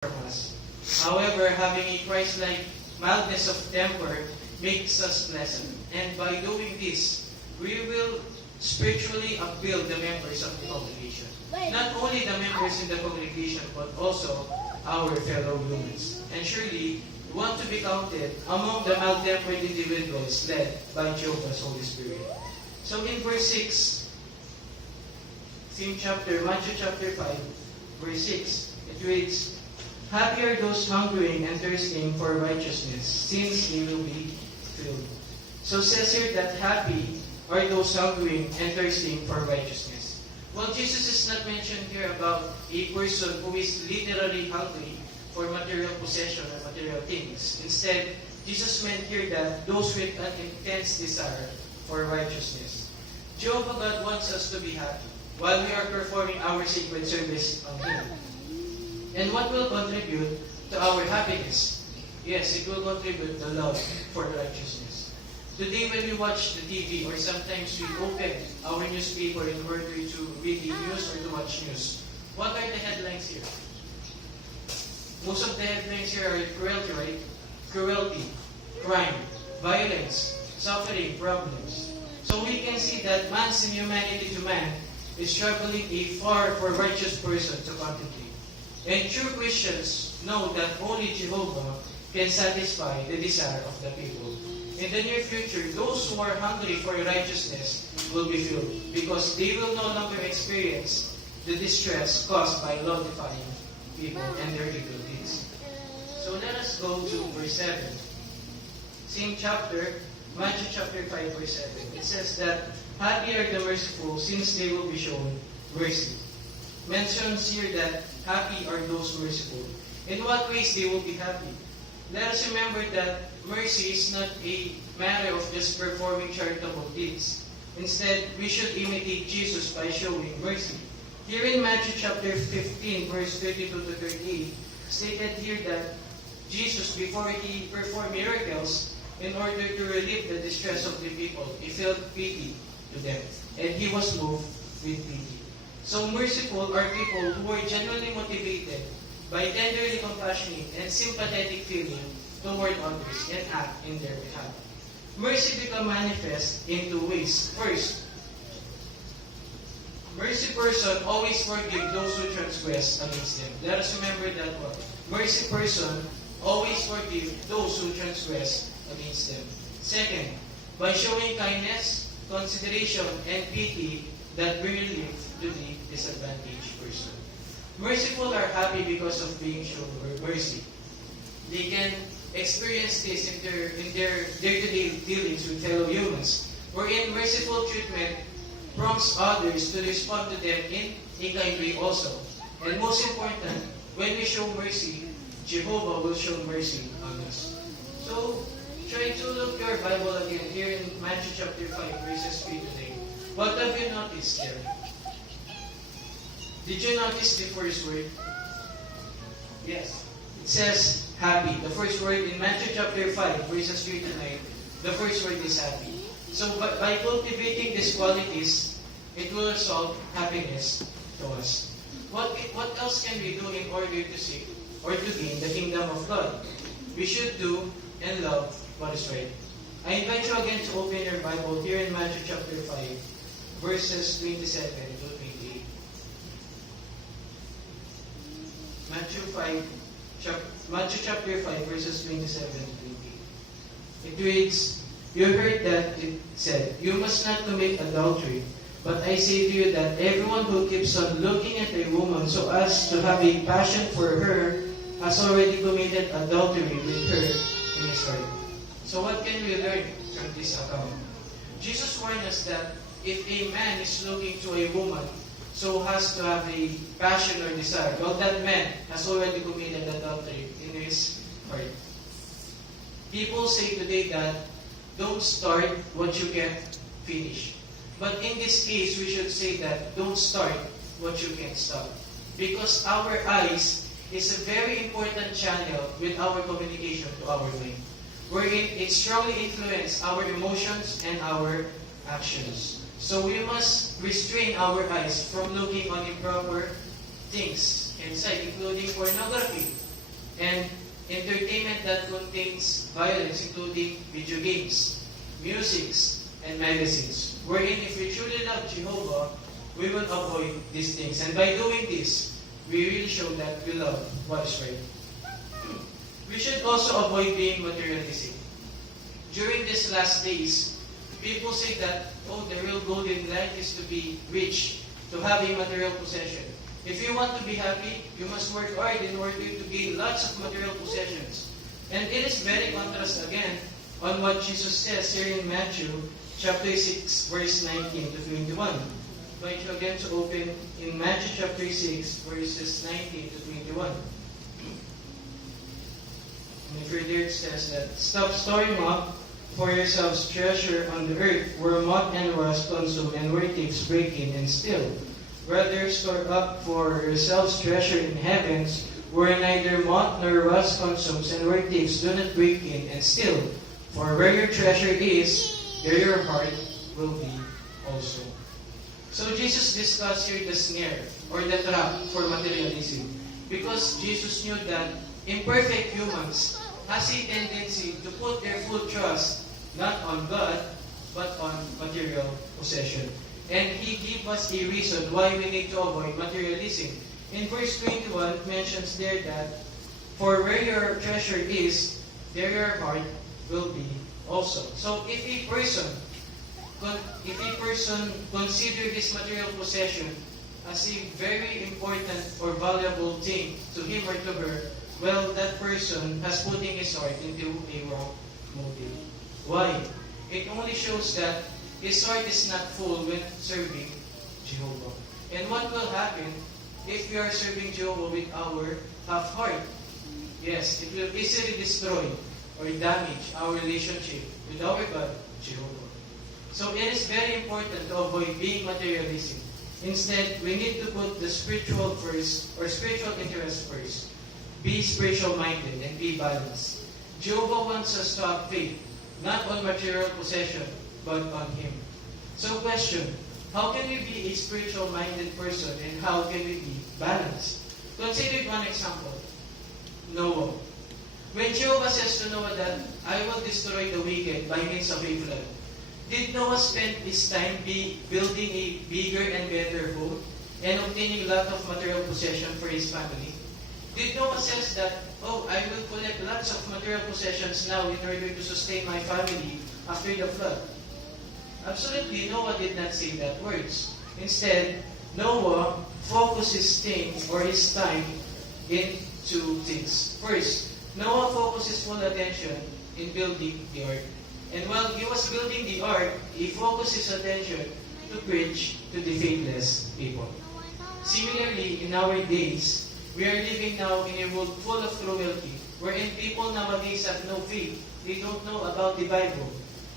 from us. However, having a Christ-like mildness of temper makes us pleasant. And by doing this, we will spiritually upbuild the members of the congregation. Not only the members in the congregation, but also our fellow humans. And surely, we want to be counted among the mild-tempered individuals led by Jehovah's Holy Spirit. So in verse 6, Matthew chapter 5, verse 6, it reads, "Happy are those hungering and thirsting for righteousness, since they will be filled." So says here that happy are those hungering and thirsting for righteousness. Well, Jesus is not mentioned here about a person who is literally hungry for material possession or material things. Instead, Jesus meant here that those with an intense desire for righteousness. Jehovah God wants us to be happy while we are performing our sacred service on Him. And what will contribute to our happiness? Yes, it will contribute the love for righteousness. Today when we watch the TV or sometimes we open our newspaper in order to read the news or to watch news, what are the headlines here? Most of the headlines here are cruelty, right? Cruelty, crime, violence, suffering, problems. So we can see that man's inhumanity to man is struggling a far for righteous person to contemplate. And true Christians know that only Jehovah can satisfy the desire of the people. In the near future, those who are hungry for righteousness will be filled because they will no longer experience the distress caused by law-defying people and their evil deeds. So let us go to verse 7. Same chapter, Matthew chapter 5, verse 7. It says that, "Happy are the merciful, since they will be shown mercy." Mentions here that happy are those merciful. In what ways they will be happy? Let us remember that mercy is not a matter of just performing charitable deeds. Instead, we should imitate Jesus by showing mercy. Here in Matthew chapter 15, verse 32 to 38, stated here that Jesus, before He performed miracles, in order to relieve the distress of the people, He felt pity to them, and He was moved with pity. So merciful are people who are genuinely motivated by tenderly compassionate and sympathetic feeling toward others and act in their behalf. Mercy become manifest in two ways. First, mercy person always forgive those who transgress against them. Let us remember that one. Mercy person always forgive those who transgress against them. Second, by showing kindness, consideration, and pity that bring relief to the disadvantaged person. Merciful are happy because of being shown mercy. They can experience this in their day-to-day dealings with fellow humans, wherein merciful treatment prompts others to respond to them in a kind way also. And most important, when we show mercy, Jehovah will show mercy on us. So, try to look your Bible again here in Matthew chapter 5, verses 3 to 8. What have you noticed there? Did you notice the first word? Yes. It says happy. The first word in Matthew chapter 5, verses 3 to 9, the first word is happy. So by cultivating these qualities, it will result happiness to us. What else can we do in order to seek or to gain the kingdom of God? We should do and love what is right. I invite you again to open your Bible here in Matthew chapter 5, verses 27 to 28. Matthew chapter 5, verses 27 to 28. It reads, "You heard that it said, 'You must not commit adultery.' But I say to you that everyone who keeps on looking at a woman so as to have a passion for her has already committed adultery with her in his heart." So what can we learn from this account? Jesus warned us that if a man is looking to a woman so has to have a passion or desire, well, that man has already committed adultery in his heart. People say today that don't start what you can't finish. But in this case, we should say that don't start what you can't stop. Because our eyes is a very important channel with our communication to our mind, wherein it strongly influences our emotions and our actions. So we must restrain our eyes from looking on improper things inside, including pornography, and entertainment that contains violence, including video games, musics, and magazines. Wherein if we truly love Jehovah, we will avoid these things. And by doing this, we really show that we love what is right. We should also avoid being materialistic. During these last days, people say that, oh, the real goal in life is to be rich, to have a material possession. If you want to be happy, you must work hard in order to gain lots of material possessions. And it is very contrast again on what Jesus says here in Matthew chapter 6, verse 19 to 21. I invite you again to open in Matthew chapter 6, verses 19 to 21. And further it says that, stop storing up for yourselves treasure on the earth, where moth and rust consume, and where thieves break in and steal. Rather store up for yourselves treasure in heavens, where neither moth nor rust consumes, and where thieves do not break in and steal. For where your treasure is, there your heart will be also. So Jesus discussed here the snare or the trap for materialism, because Jesus knew that imperfect humans has a tendency to put their full trust not on God, but on material possession. And He gave us a reason why we need to avoid materialism. In verse 21, it mentions there that, for where your treasure is, there your heart will be also. So if a person consider this material possession as a very important or valuable thing to him or to her, well, that person has putting his heart into a wrong motive. Why? It only shows that his heart is not full when serving Jehovah. And what will happen if we are serving Jehovah with our half heart? Yes, it will easily destroy or damage our relationship with our God, Jehovah. So it is very important to avoid being materialistic. Instead, we need to put the spiritual first, or spiritual interest first. Be spiritual-minded and be balanced. Jehovah wants us to have faith, not on material possession, but on Him. So question, how can we be a spiritual-minded person and how can we be balanced? Consider one example. Noah. When Jehovah says to Noah that, I will destroy the wicked by means of a flood, did Noah spend his time building a bigger and better home and obtaining a lot of material possession for his family? Did Noah says that, oh, I will collect lots of material possessions now in order to sustain my family after the flood? Absolutely, Noah did not say that words. Instead, Noah focused his time into things. First, Noah focused his full attention in building the ark. And while he was building the ark, he focused his attention to preach to the faithless people. Similarly, in our days, we are living now in a world full of cruelty, wherein people nowadays have no faith. They don't know about the Bible.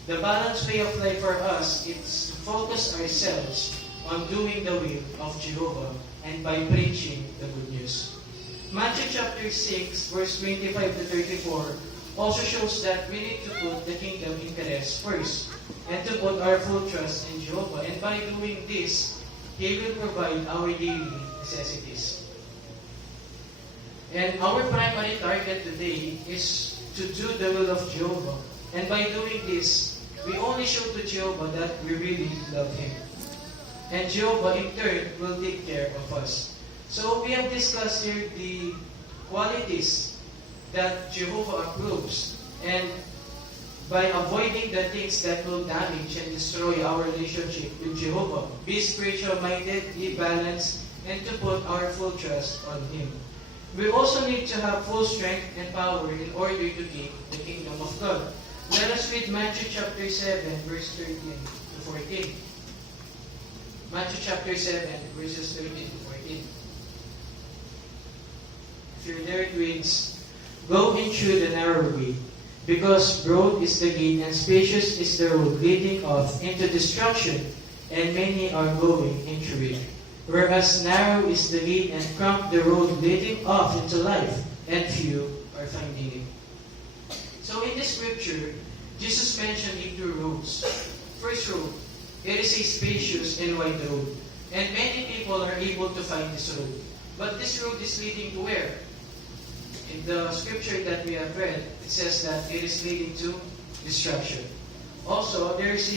The balanced way of life for us is to focus ourselves on doing the will of Jehovah and by preaching the good news. Matthew chapter 6, verse 25 to 34 also shows that we need to put the kingdom interest first and to put our full trust in Jehovah. And by doing this, He will provide our daily necessities. And our primary target today is to do the will of Jehovah. And by doing this, we only show to Jehovah that we really love Him. And Jehovah in turn will take care of us. So we have discussed here the qualities that Jehovah approves. And by avoiding the things that will damage and destroy our relationship with Jehovah, be spiritual-minded, be balanced, and to put our full trust on Him. We also need to have full strength and power in order to gain the kingdom of God. Let us read Matthew chapter 7, verse 13 to 14. Matthew chapter 7, verses 13 to 14. If you're there, it reads, Go in through the narrow way, because broad is the gate and spacious is the road leading off into destruction, and many are going into it. Whereas narrow is the gate and cramped the road leading off into life, and few are finding it. So in this scripture, Jesus mentioned two roads. First road, it is a spacious and wide road, and many people are able to find this road. But this road is leading to where? in the scripture that we have read, it says that it is leading to destruction. Also, there is a